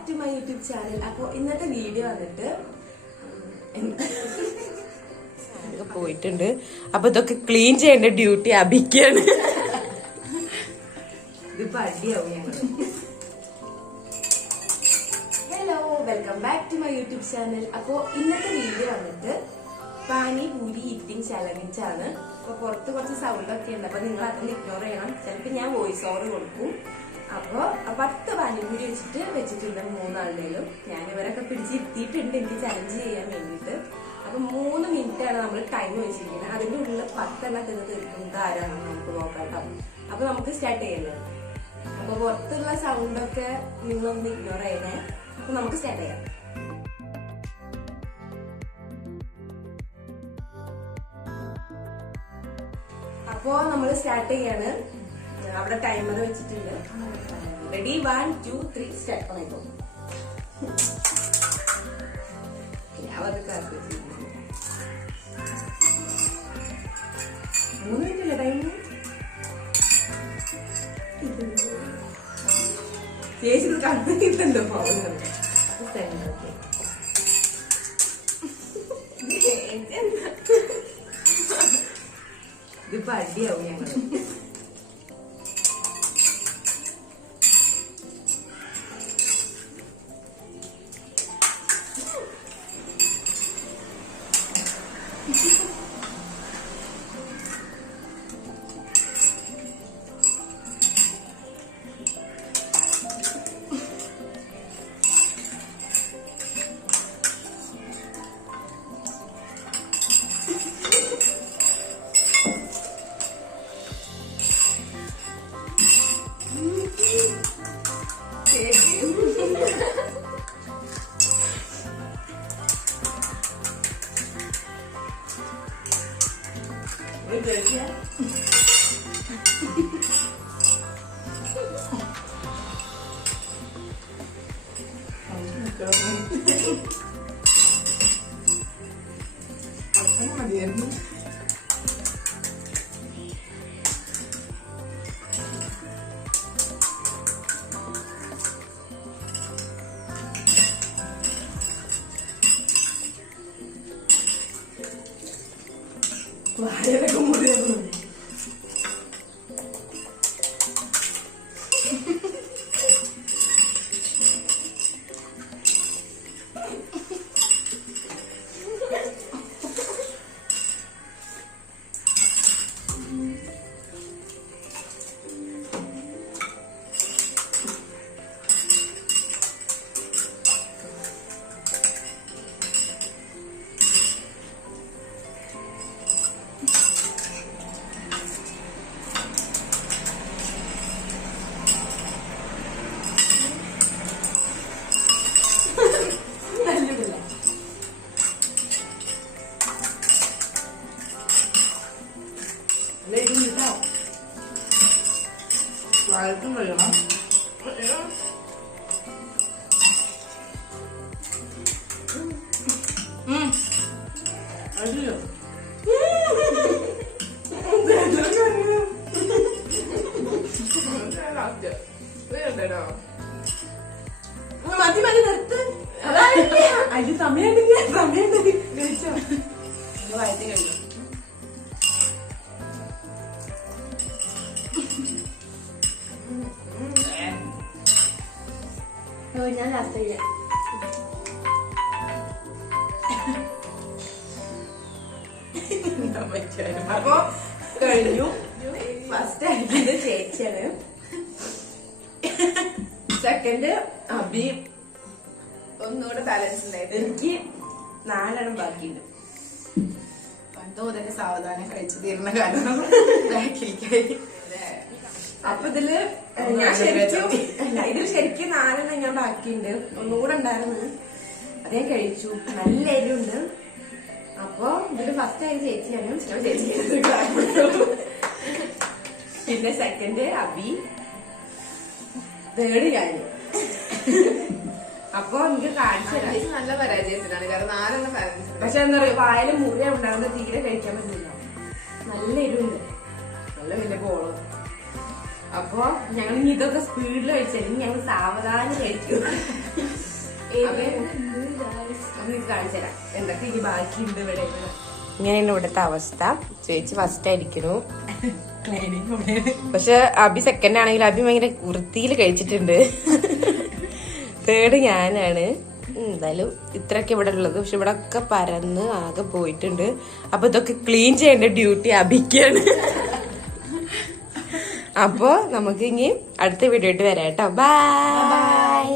Back to my YouTube channel. അപ്പോൾ ഇന്നത്തെ video വന്നിട്ട് പോയിട്ടുണ്ട്. അപ്പൊ ഇതൊക്കെ ക്ലീൻ ചെയ്യേണ്ട ഡ്യൂട്ടി അഭിക്കാണ്. ഇതിപ്പോ അടിയാവും ഞങ്ങൾ. Hello, welcome back to my YouTube channel. അപ്പൊ ഇന്നത്തെ വീഡിയോ വന്നിട്ട് പാനി പൂരി ഈറ്റിംഗ് ചലഞ്ച് ആണ്. അപ്പൊ പുറത്ത് കുറച്ച് സൗണ്ട് ഒക്കെ ഉണ്ട്, അപ്പൊ നിങ്ങൾ അതൊന്ന് ഇഗ്നോർ ചെയ്യണം. ചിലപ്പോൾ ഞാൻ വോയിസ് ഓവർ കൊടുക്കും. അപ്പൊ 10 പാനിപൂരി വെച്ചിട്ടുണ്ട് 3 ആളുകളിലും. ഞാൻ ഇവരൊക്കെ പിടിച്ചിരുത്തിയിട്ടുണ്ട് എനിക്ക് ചലഞ്ച് ചെയ്യാൻ വേണ്ടിയിട്ട്. അപ്പൊ 3 മിനിറ്റാണ് നമ്മൾ ടൈം വെച്ചിരിക്കുന്നത്. അതിന്റെ ഉള്ളിൽ 10 എണ്ണം തീർക്കുന്നത് ആരാണെന്ന് നമുക്ക് നോക്കാം. അപ്പൊ നമുക്ക് സ്റ്റാർട്ട് ചെയ്യണ്ടേ. അപ്പൊ പുറത്തുള്ള സൗണ്ടൊക്കെ നിങ്ങളൊന്ന് ഇഗ്നോർ ചെയ്യണേ. അപ്പൊ നമുക്ക് സ്റ്റാർട്ട് ചെയ്യാം. അപ്പോ നമ്മൾ സ്റ്റാർട്ട് ചെയ്യാണ്. അവിടെ ടൈമർ വെച്ചിട്ടുണ്ട്. റെഡി, 1 2 3 സ്റ്റാർട്ട് പണിക്കോ. ഞാൻ അത് കാത്ത് 3 മിനിറ്റല്ലേ ടൈം. ചേച്ചി കണ്ടിട്ടുണ്ടോ പോകുന്നത്? ഇതിപ്പോ അടിയാവും ഞങ്ങള്. മതിയായിരുന്നു. വാഴയൊക്കെ മുറിയായിരുന്നു. വഴക്കും കഴിയണം. അയ്യോ മതി മതി നിർത്ത്. അതിന് സമയമുണ്ടെങ്കിൽ കഴിച്ചോ. വയറ്റി കഴിക്കും. ഞാൻ ലാസ്റ്റ് ചെയ്യാം. അപ്പൊ കഴിഞ്ഞു. ഫസ്റ്റ് ആയിട്ട് ചേച്ചിയാണ്, സെക്കൻഡ് അബി. ഒന്നുകൂടെ ബാലൻസ് ഉണ്ടായിട്ട് എനിക്ക് 4 എണ്ണം ബാക്കിയുണ്ട്. പണ്ട് മുതലേ സാവധാനം കഴിച്ചു തീർന്ന കാരണം ബാക്കിലേക്കായി. അപ്പൊ ഇതില് ഞാൻ ശരിക്കും 4 എണ്ണം ഞാൻ ബാക്കിയുണ്ട്. ഒന്നുകൂടെ ഉണ്ടായിരുന്നു, അത് ഞാൻ കഴിച്ചു. നല്ല എരിവുണ്ട്. അപ്പൊ ഇതില് ഫസ്റ്റ് ആയി ചേച്ചിയാണ്. ചേച്ചി പിന്നെ സെക്കൻഡ് അബി, തേർഡ് ഞാൻ. അപ്പൊ എനിക്ക് കാണിച്ചു തരാം. നല്ല പരാജയത്തിലാണ്, കാരണം 4 എണ്ണം പരാജയം. പക്ഷെ എന്താ പറയുക, വായില് മുറിയ ഉണ്ടാകുന്നത് തീരെ കഴിക്കാൻ പറ്റില്ല. നല്ല എരിവുണ്ട്, നല്ല വലിയ ബോളും. അപ്പൊ ഞങ്ങൾ ഇനി ഇതൊക്കെ സ്പീഡിൽ കഴിച്ചു, ഞങ്ങൾ സാവധാനം കഴിക്കും. കാണിച്ചു തരാം എന്തൊക്കെ ഇനി ബാക്കിയുണ്ട് ഇവിടെ. ഇങ്ങനെയാണ് ഇവിടുത്തെ അവസ്ഥ. ചേച്ചി ഫസ്റ്റ് ആയിരിക്കുന്നു, പക്ഷെ അബി സെക്കൻഡ് ആണെങ്കിൽ അബി ഭയങ്കര വൃത്തിയിൽ കഴിച്ചിട്ടുണ്ട്. തേർഡ് ഞാനാണ്. എന്തായാലും ഇത്രയൊക്കെ ഇവിടെ ഉള്ളത്. പക്ഷെ ഇവിടെ ഒക്കെ പരന്ന് ആകെ പോയിട്ടുണ്ട്. അപ്പൊ ഇതൊക്കെ ക്ലീൻ ചെയ്യേണ്ട ഡ്യൂട്ടി അബിക്കാണ്. അപ്പൊ നമുക്ക് ഇനി അടുത്ത വീഡിയോ ആയിട്ട് വരാം കേട്ടോ. ബൈ.